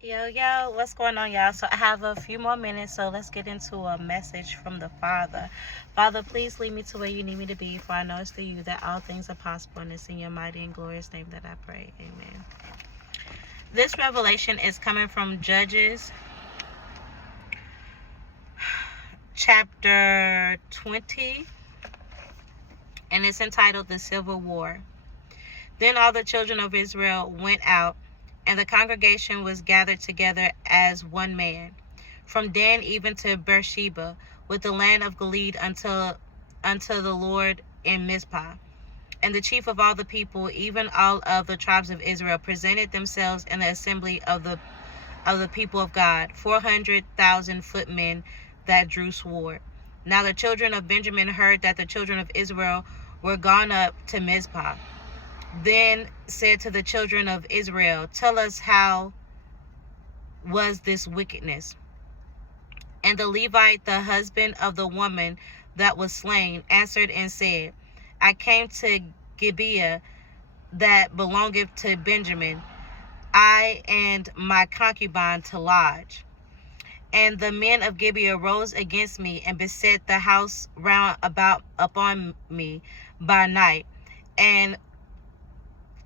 Yo, what's going on, y'all? So I have a few more minutes, so let's get into a message from the Father. Father, please lead me to where you need me to be, for I know it's through you that all things are possible, and it's in your mighty and glorious name that I pray. Amen. This revelation is coming from Judges chapter 20, and it's entitled The Civil War. Then all the children of Israel went out, and the congregation was gathered together as one man, from Dan even to Beersheba, with the land of Gilead unto the Lord in Mizpah. And the chief of all the people, even all of the tribes of Israel, presented themselves in the assembly of the people of God, 400,000 footmen that drew sword. Now the children of Benjamin heard that the children of Israel were gone up to Mizpah. Then said to the children of Israel, Tell us, how was this wickedness? And the Levite, the husband of the woman that was slain, answered and said, I came to Gibeah that belongeth to Benjamin, I and my concubine to lodge. And the men of Gibeah rose against me and beset the house round about upon me by night, and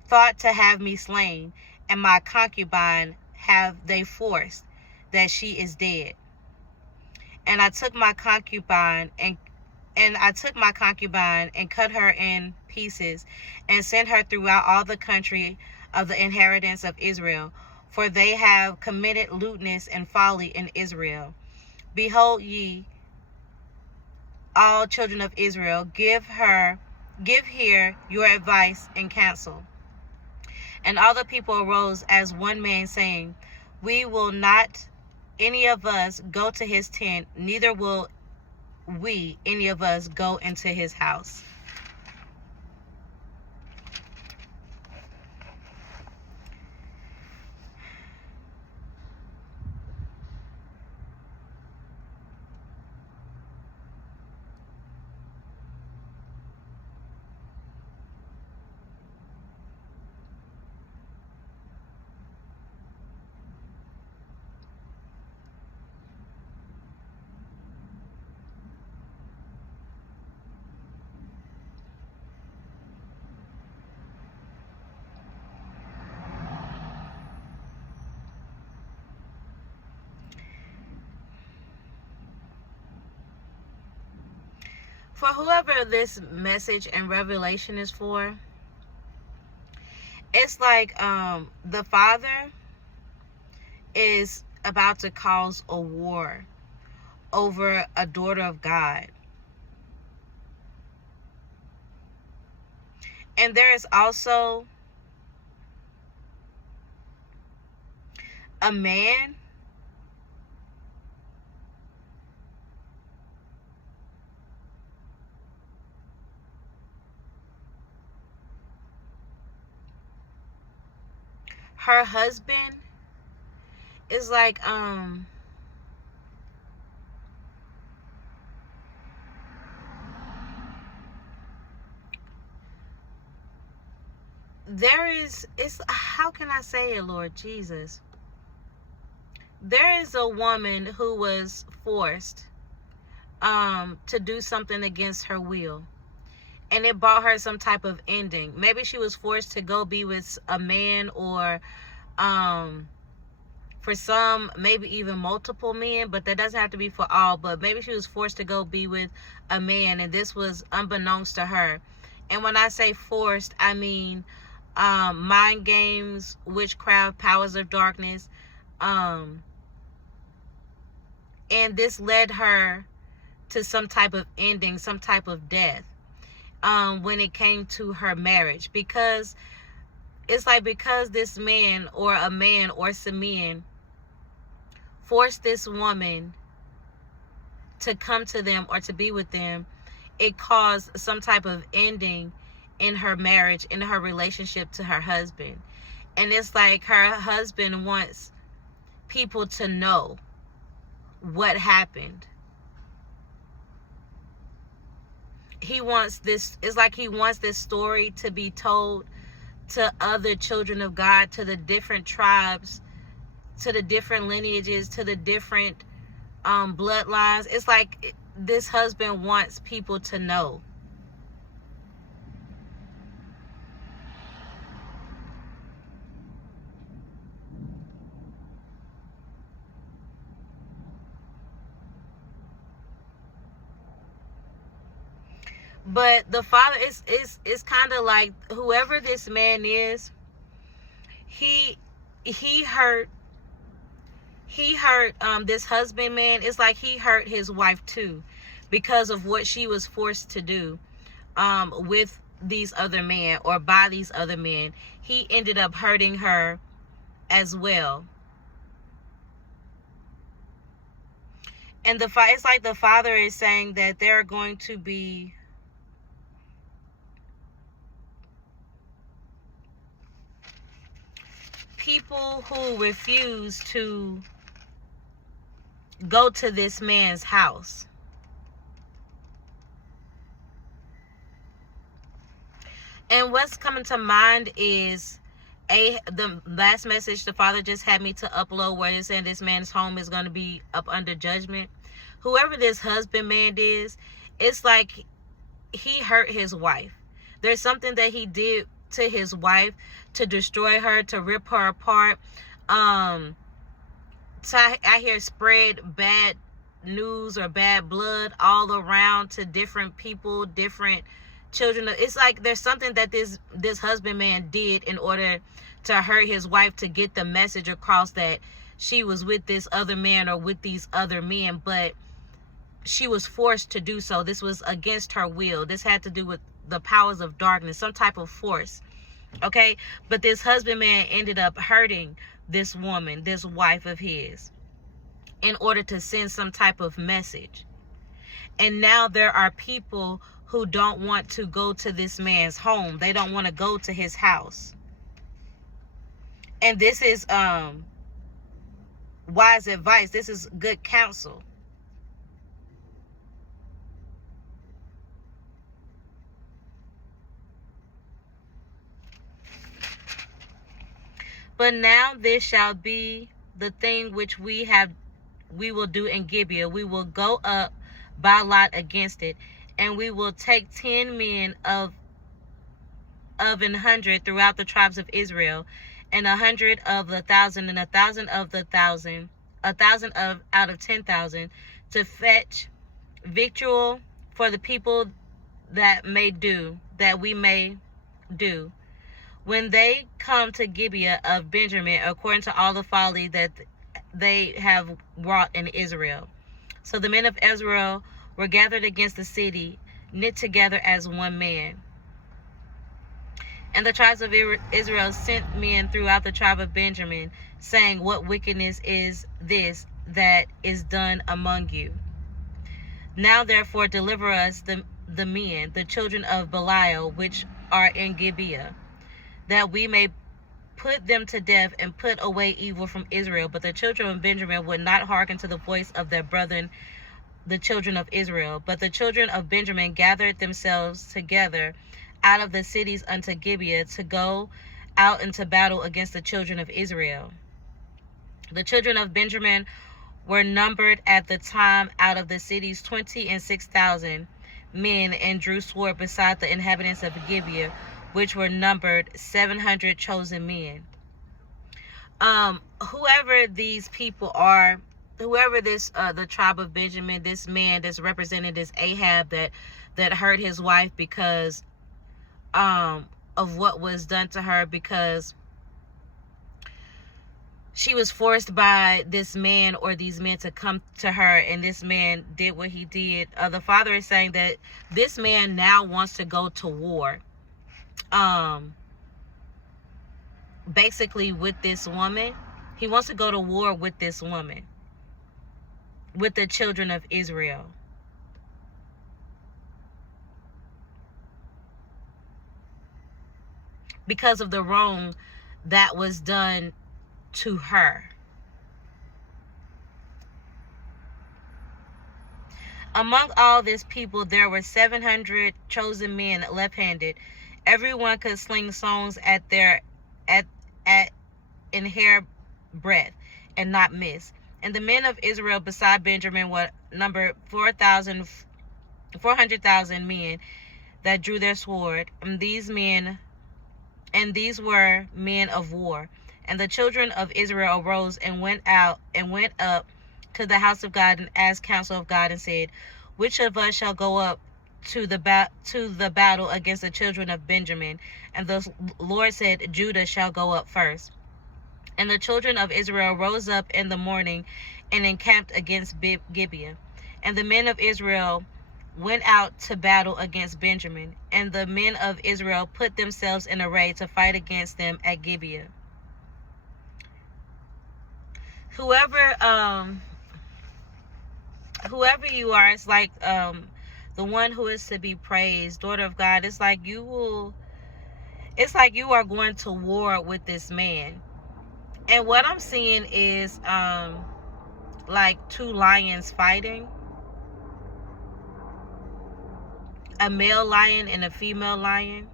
thought to have me slain, and my concubine have they forced, that she is dead. And I took my concubine and cut her in pieces, and sent her throughout all the country of the inheritance of Israel, for they have committed lewdness and folly in Israel. Behold, ye all children of Israel, give here your advice and counsel. And all the people arose as one man, saying, We will not any of us go to his tent, neither will we any of us go into his house. For whoever this message and revelation is for, it's like the Father is about to cause a war over a daughter of God. And there is also a man her husband is like it's how can I say it, Lord Jesus? There is a woman who was forced to do something against her will, and it brought her some type of ending. Maybe she was forced to go be with a man, or for some, maybe even multiple men, but that doesn't have to be for all. But maybe she was forced to go be with a man, and this was unbeknownst to her. And when I say forced, I mean mind games, witchcraft, powers of darkness. And this led her to some type of ending, some type of death when it came to her marriage. Because it's like, because this man or a man or some men forced this woman to come to them or to be with them, it caused some type of ending in her marriage, in her relationship to her husband. And it's like her husband wants people to know what happened. He wants this, it's like he wants this story to be told to other children of God, to the different tribes, to the different lineages, to the different bloodlines. It's like this husband wants people to know. But the father is kind of like, whoever this man is, he hurt this husband, man. It's like he hurt his wife too, because of what she was forced to do with these other men, or by these other men. He ended up hurting her as well. And it's like the father is saying that there are going to be people who refuse to go to this man's house. And what's coming to mind is the last message the father just had me to upload, where it's saying this man's home is going to be up under judgment. Whoever this husband man is, it's like he hurt his wife. There's something that he did to his wife to destroy her, to rip her apart. So I hear spread bad news or bad blood all around to different people, different children. It's like there's something that this husband man did in order to hurt his wife, to get the message across that she was with this other man or with these other men, but she was forced to do so. This was against her will. This had to do with the powers of darkness, some type of force. Okay, but this husband man ended up hurting this woman, this wife of his, in order to send some type of message. And now there are people who don't want to go to this man's home. They don't want to go to his house. And this is wise advice. This is good counsel. But now this shall be the thing which we will do in Gibeah. We will go up by lot against it, and we will take 10 men of 100 throughout the tribes of Israel, and 100 of the 1,000, and 1,000 of the 1,000, 1,000 out of 10,000, to fetch victual for the people that we may do. When they come to Gibeah of Benjamin, according to all the folly that they have wrought in Israel. So the men of Israel were gathered against the city, knit together as one man. And the tribes of Israel sent men throughout the tribe of Benjamin, saying, what wickedness is this that is done among you? Now therefore deliver us the men, the children of Belial, which are in Gibeah, that we may put them to death and put away evil from Israel. But the children of Benjamin would not hearken to the voice of their brethren, the children of Israel. But the children of Benjamin gathered themselves together out of the cities unto Gibeah, to go out into battle against the children of Israel. The children of Benjamin were numbered at the time out of the cities 26,000 men, and drew sword beside the inhabitants of Gibeah, which were numbered 700 chosen men. Whoever these people are, whoever this the tribe of Benjamin, this man that's represented as Ahab that hurt his wife because of what was done to her, because she was forced by this man or these men to come to her, and this man did what he did. The father is saying that this man now wants to go to war, basically with this woman. He wants to go to war with this woman, with the children of Israel. Because of the wrong that was done to her. Among all this people, there were 700 chosen men left-handed. Everyone could sling stones in hair breadth and not miss. And the men of Israel beside Benjamin were numbered 400,000 men that drew their sword, and these were men of war. And the children of Israel arose and went up to the house of God and asked counsel of God and said, which of us shall go up to the battle against the children of Benjamin? And the Lord said, Judah shall go up first. And the children of Israel rose up in the morning and encamped against Gibeah. And the men of Israel went out to battle against Benjamin. And the men of Israel put themselves in array to fight against them at Gibeah. Whoever you are, it's like the one who is to be praised, daughter of God. It's like you are going to war with this man. And what I'm seeing is like two lions fighting. A male lion and a female lion.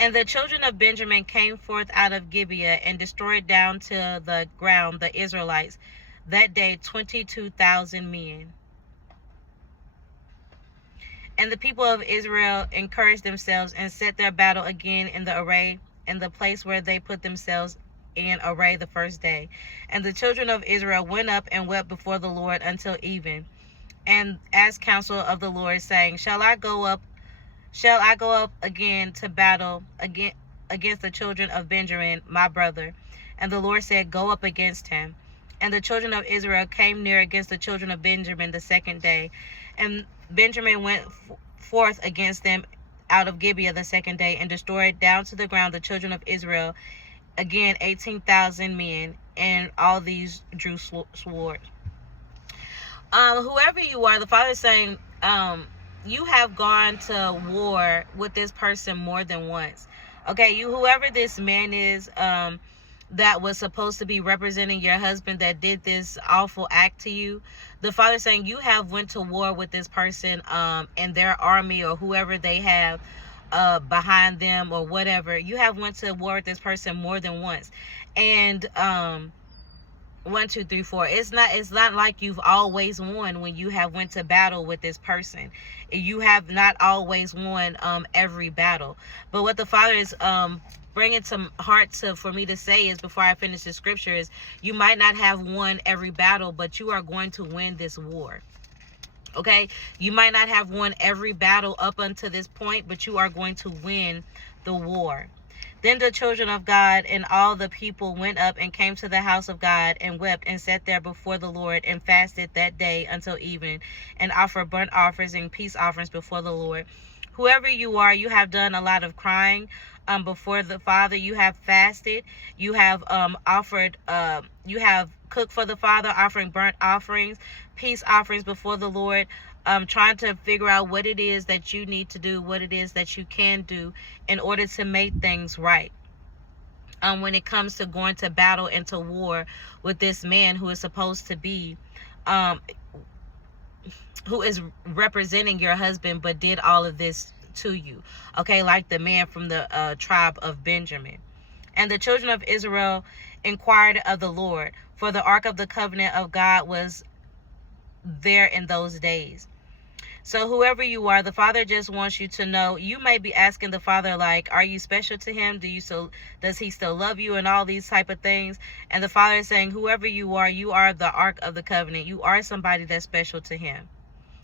And the children of Benjamin came forth out of Gibeah and destroyed down to the ground the Israelites that day 22,000 men. And the people of Israel encouraged themselves and set their battle again in the array in the place where they put themselves in array the first day. And the children of Israel went up and wept before the Lord until even, and asked counsel of the Lord, saying, Shall I go up again to battle against the children of Benjamin, my brother? And the Lord said, Go up against him. And the children of Israel came near against the children of Benjamin the second day. And Benjamin went forth against them out of Gibeah the second day, and destroyed down to the ground the children of Israel, again 18,000 men, and all these drew swords. Whoever you are, the Father is saying, you have gone to war with this person more than once. Okay, whoever this man is, that was supposed to be representing your husband that did this awful act to you, the Father saying you have went to war with this person and their army, or whoever they have behind them, or whatever. You have went to war with this person more than once. And 1, 2, 3, 4. It's not like you've always won when you have went to battle with this person. You have not always won every battle. But what the Father is bringing to heart for me to say is, before I finish the scripture, is you might not have won every battle, but you are going to win this war. Okay, you might not have won every battle up until this point, but you are going to win the war. Then the children of God and all the people went up and came to the house of God and wept and sat there before the Lord and fasted that day until evening, and offered burnt offerings and peace offerings before the Lord. Whoever you are, you have done a lot of crying before the Father. You have fasted. You have you have cooked for the Father, offering burnt offerings, peace offerings before the Lord, trying to figure out what it is that you need to do, what it is that you can do in order to make things right. When it comes to going to battle and to war with this man who is supposed to be, who is representing your husband, but did all of this to you. Okay, like the man from the tribe of Benjamin. And the children of Israel inquired of the Lord, for the ark of the covenant of God was there in those days. So whoever you are, the Father just wants you to know. You may be asking the Father, like, are you special to him? Does he still love you, and all these type of things? And the Father is saying, whoever you are the ark of the covenant. You are somebody that's special to him.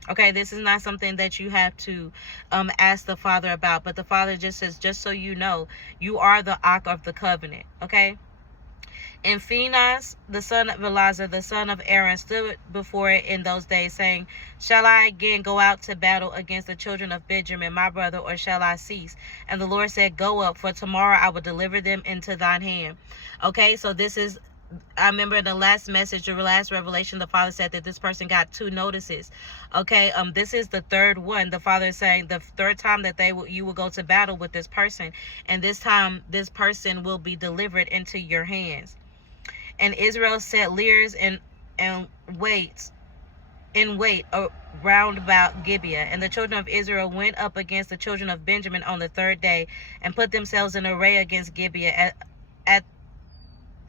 Okay, this is not something that you have to ask the Father about, but the Father just says, just so you know, you are the ark of the covenant. Okay. And Phinehas, the son of Eleazar, the son of Aaron, stood before it in those days, saying, Shall I again go out to battle against the children of Benjamin, my brother, or shall I cease? And the Lord said, Go up, for tomorrow I will deliver them into thine hand. Okay, so this is, I remember in the last message, or last revelation, the Father said that this person got 2 notices. Okay, this is the third one. The Father is saying the third time that you will go to battle with this person, and this time this person will be delivered into your hands. And Israel set liers and weights in wait round about Gibeah. And the children of Israel went up against the children of Benjamin on the third day, and put themselves in array against Gibeah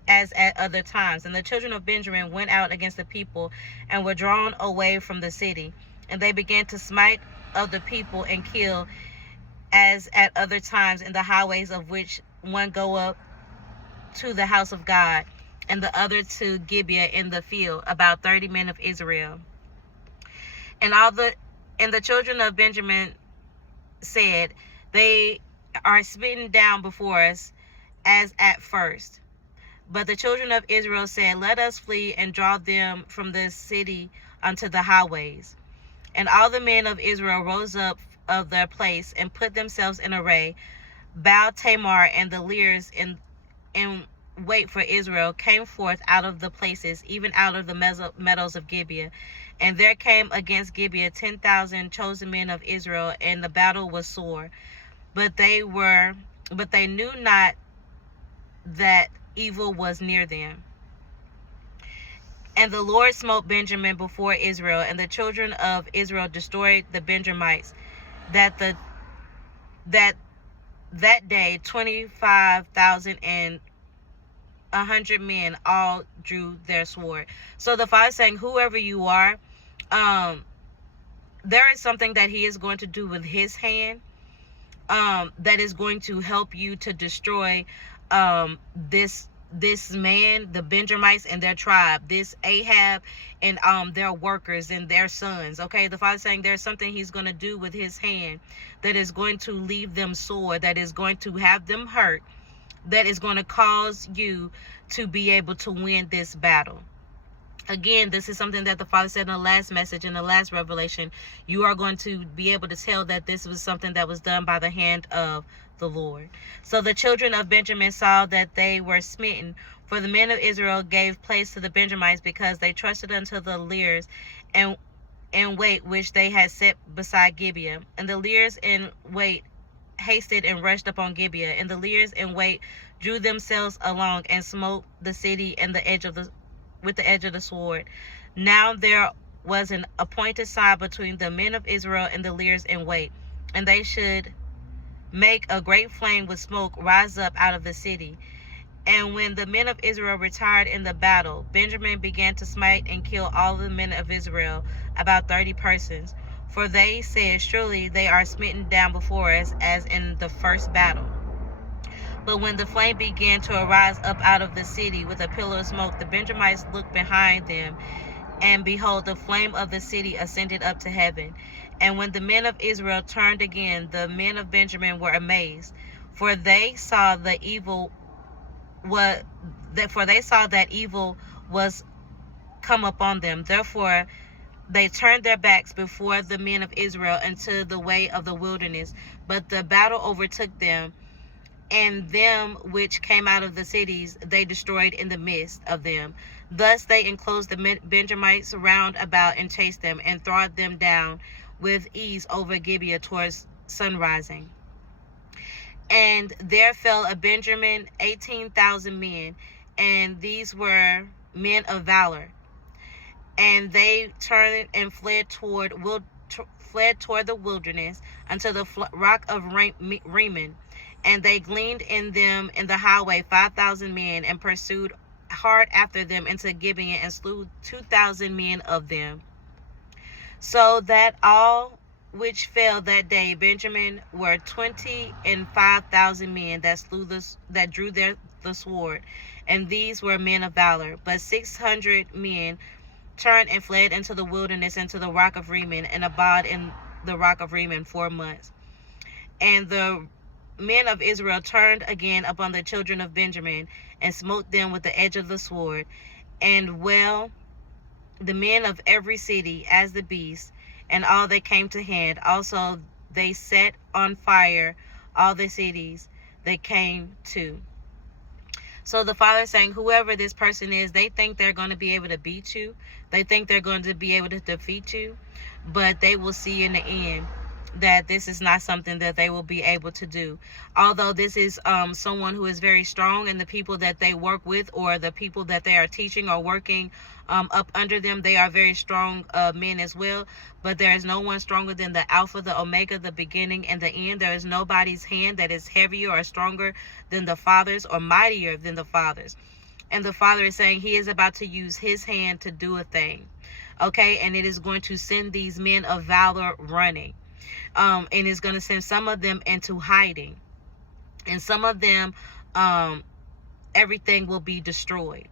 as at other times. And the children of Benjamin went out against the people, and were drawn away from the city. And they began to smite of the people, and kill, as at other times, in the highways, of which one go up to the house of God, and the other to Gibeah in the field, about 30 men of Israel. And the children of Benjamin said, They are smitten down before us as at first. But the children of Israel said, Let us flee and draw them from the city unto the highways. And all the men of Israel rose up of their place, and put themselves in array. Baal Tamar and the leaders in wait for Israel came forth out of the places, even out of the meadows of Gibeah. And there came against Gibeah 10,000 chosen men of Israel, and the battle was sore. But they knew not that evil was near them. And the Lord smote Benjamin before Israel, and the children of Israel destroyed the Benjamites. That day 25,100 men all drew their sword. So the Father is saying, whoever you are, there is something that he is going to do with his hand, that is going to help you to destroy this man, the Benjamites and their tribe, this Ahab and their workers and their sons. Okay, the Father is saying there's something he's going to do with his hand that is going to leave them sore, that is going to have them hurt, that is going to cause you to be able to win this battle. Again, this is something that the Father said in the last message, in the last revelation. You are going to be able to tell that this was something that was done by the hand of the Lord. So the children of Benjamin saw that they were smitten, for the men of Israel gave place to the Benjamites, because they trusted unto the leaders and wait which they had set beside Gibeah. And the leaders in wait hasted and rushed upon Gibeah, and the leaders in wait drew themselves along, and smote the city and with the edge of the sword. Now there was an appointed sign between the men of Israel and the leaders in wait, and they should make a great flame with smoke rise up out of the city. And when the men of Israel retired in the battle, Benjamin began to smite and kill all the men of Israel, about 30 persons. For they said, Surely they are smitten down before us, as in the first battle. But when the flame began to arise up out of the city with a pillar of smoke, the Benjamites looked behind them, and behold, the flame of the city ascended up to heaven. And when the men of Israel turned again, the men of Benjamin were amazed, for they saw that evil was come upon them. Therefore they turned their backs before the men of Israel into the way of the wilderness. But the battle overtook them, and them which came out of the cities they destroyed in the midst of them. Thus they enclosed the Benjamites round about, and chased them, and throwed them down with ease over Gibeah towards sunrising. And there fell of Benjamin 18,000 men, and these were men of valor. And they turned and fled toward the wilderness unto the rock of Rimmon. And they gleaned in them in the highway 5,000 men, and pursued hard after them into Gibeah, and slew 2,000 men of them. So that all which fell that day, Benjamin, were 25,000 men that drew the sword, and these were men of valor. But 600 men turned and fled into the wilderness, into the rock of Rimmon, and abode in the rock of Rimmon 4 months. And the men of Israel turned again upon the children of Benjamin, and smote them with the edge of the sword. And the men of every city as the beast, and all that came to hand. Also they set on fire all the cities they came to. So the Father is saying, whoever this person is, they think they're going to be able to beat you. They think they're going to be able to defeat you, but they will see in the end that this is not something that they will be able to do. Although this is someone who is very strong, and the people that they work with, or the people that they are teaching or working up under them, they are very strong men as well. But there is no one stronger than the Alpha, the Omega, the beginning and the end. There is nobody's hand that is heavier or stronger than the Father's, or mightier than the Father's. And the Father is saying he is about to use his hand to do a thing. Okay, and it is going to send these men of valor running. And it's going to send some of them into hiding. And some of them, everything will be destroyed.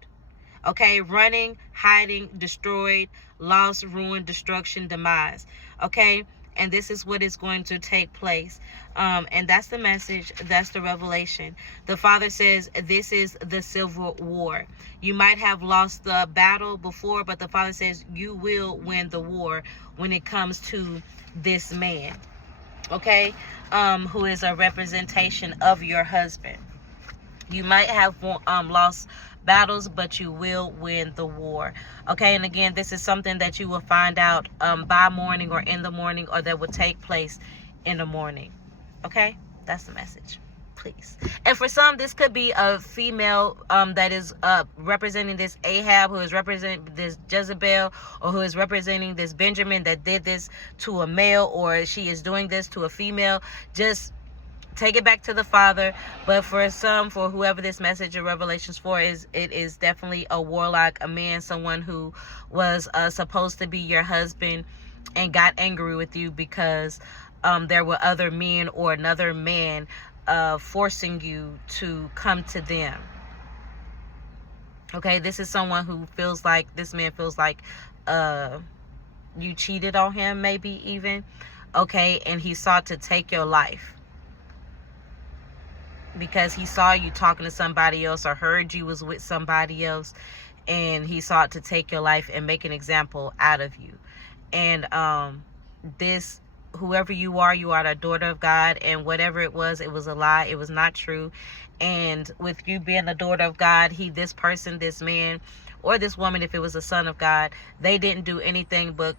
Okay, running, hiding, destroyed, loss, ruin, destruction, demise. Okay, and this is what is going to take place. And that's the message. That's the revelation. The Father says this is the civil war. You might have lost the battle before, but the Father says you will win the war when it comes to this man. Okay, who is a representation of your husband. You might have lost battles, but you will win the war. Okay, and again, this is something that you will find out by morning, or in the morning, or that will take place in the morning. Okay, that's the message. Please. And for some, this could be a female that is representing this Ahab, who is representing this Jezebel, or who is representing this Benjamin that did this to a male, or she is doing this to a female. Just take it back to the Father. But for some, for whoever this message of Revelations for is, it is definitely a warlock, a man, someone who was supposed to be your husband and got angry with you because there were other men, or another man forcing you to come to them. Okay, this is someone who feels like, this man feels like you cheated on him, maybe even. Okay, and he sought to take your life because he saw you talking to somebody else, or heard you was with somebody else, and he sought to take your life and make an example out of you. And this, whoever you are the daughter of God, and whatever it was a lie. It was not true. And with you being a daughter of God, this person, this man, or this woman, if it was a son of God, they didn't do anything but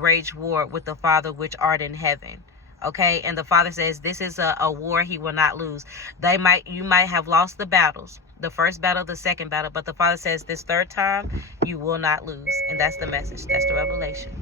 wage war with the Father which art in heaven. Okay, and the Father says this is a war he will not lose. You might have lost the battles, the first battle, the second battle, but the Father says this third time you will not lose. And that's the message. That's the revelation.